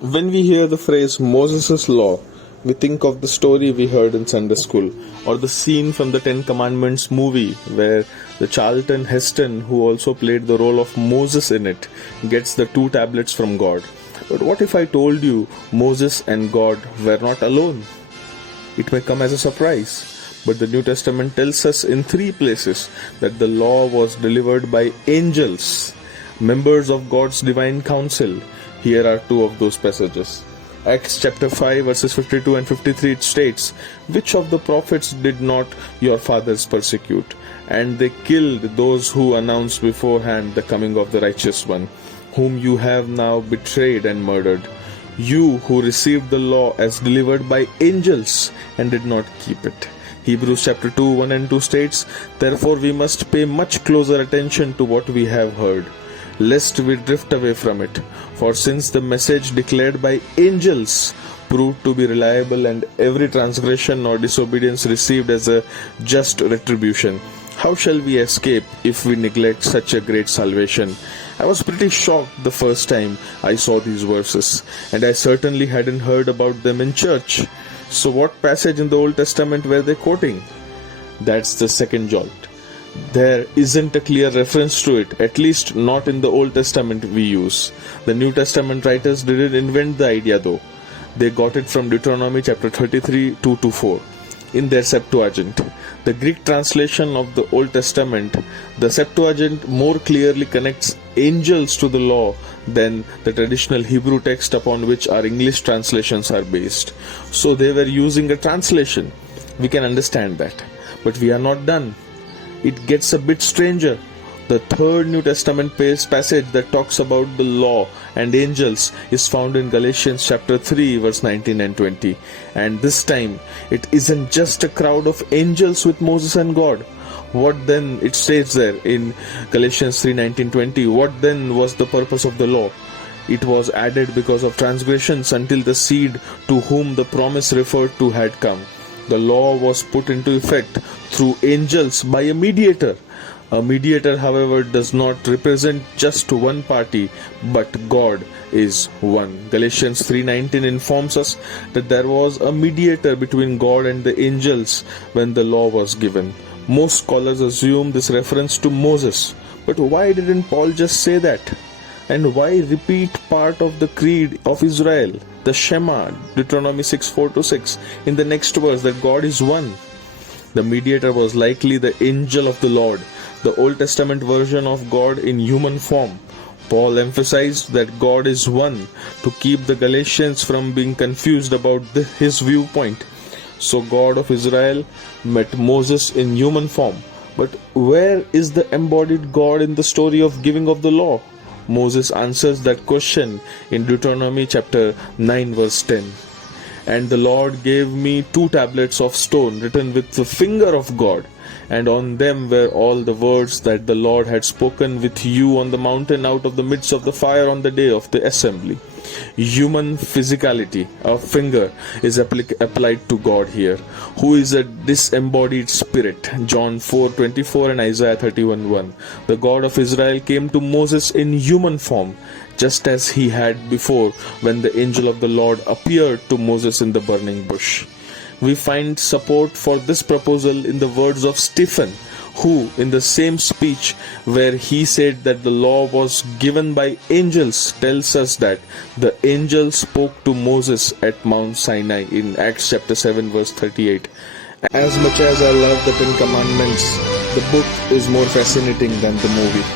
When we hear the phrase Moses' Law, we think of the story we heard in Sunday school, or the scene from the Ten Commandments movie where the Charlton Heston, who also played the role of Moses in it, gets the 2 tablets from God. But what if I told you Moses and God were not alone? It may come as a surprise, but the New Testament tells us in 3 places that the law was delivered by angels, members of God's divine council. Here are 2 of those passages. Acts chapter 5 verses 52 and 53, it states, "Which of the prophets did not your fathers persecute? And they killed those who announced beforehand the coming of the righteous one, whom you have now betrayed and murdered. You who received the law as delivered by angels and did not keep it." Hebrews chapter 2, 1 and 2 states, "Therefore we must pay much closer attention to what we have heard, lest we drift away from it. For since the message declared by angels proved to be reliable, and every transgression or disobedience received as a just retribution, how shall we escape if we neglect such a great salvation?" I was pretty shocked the first time I saw these verses, and I certainly hadn't heard about them in church. So what passage in the Old Testament were they quoting? That's the second jolt. There isn't a clear reference to it, at least not in the Old Testament we use. The New Testament writers didn't invent the idea though. They got it from Deuteronomy chapter 33, 2-4. In their Septuagint, the Greek translation of the Old Testament, the Septuagint more clearly connects angels to the law than the traditional Hebrew text upon which our English translations are based. So they were using a translation. We can understand that. But we are not done. It gets a bit stranger. The third New Testament passage that talks about the law and angels is found in Galatians chapter 3 verse 19 and 20. And this time, it isn't just a crowd of angels with Moses and God. What then, it states there in Galatians 3, 19, 20, what then was the purpose of the law? It was added because of transgressions until the seed to whom the promise referred to had come. The law was put into effect through angels by a mediator. A mediator, however, does not represent just one party, but God is one. Galatians 3:19 informs us that there was a mediator between God and the angels when the law was given. Most scholars assume this reference to Moses. But why didn't Paul just say that? And why repeat part of the creed of Israel, the Shema, Deuteronomy 6, 4-6, in the next verse that God is one? The mediator was likely the angel of the Lord, the Old Testament version of God in human form. Paul emphasized that God is one to keep the Galatians from being confused about his viewpoint. So God of Israel met Moses in human form. But where is the embodied God in the story of giving of the law? Moses answers that question in Deuteronomy chapter 9 verse 10. "And the Lord gave me 2 tablets of stone written with the finger of God, and on them were all the words that the Lord had spoken with you on the mountain out of the midst of the fire on the day of the assembly." Human physicality, a finger, is applied to God here, who is a disembodied spirit. John 4:24 and Isaiah 31:1. The God of Israel came to Moses in human form, just as he had before when the angel of the Lord appeared to Moses in the burning bush. We find support for this proposal in the words of Stephen, who, in the same speech where he said that the law was given by angels, tells us that the angel spoke to Moses at Mount Sinai in Acts chapter 7 verse 38. As much as I love the 10 Commandments, the book is more fascinating than the movie.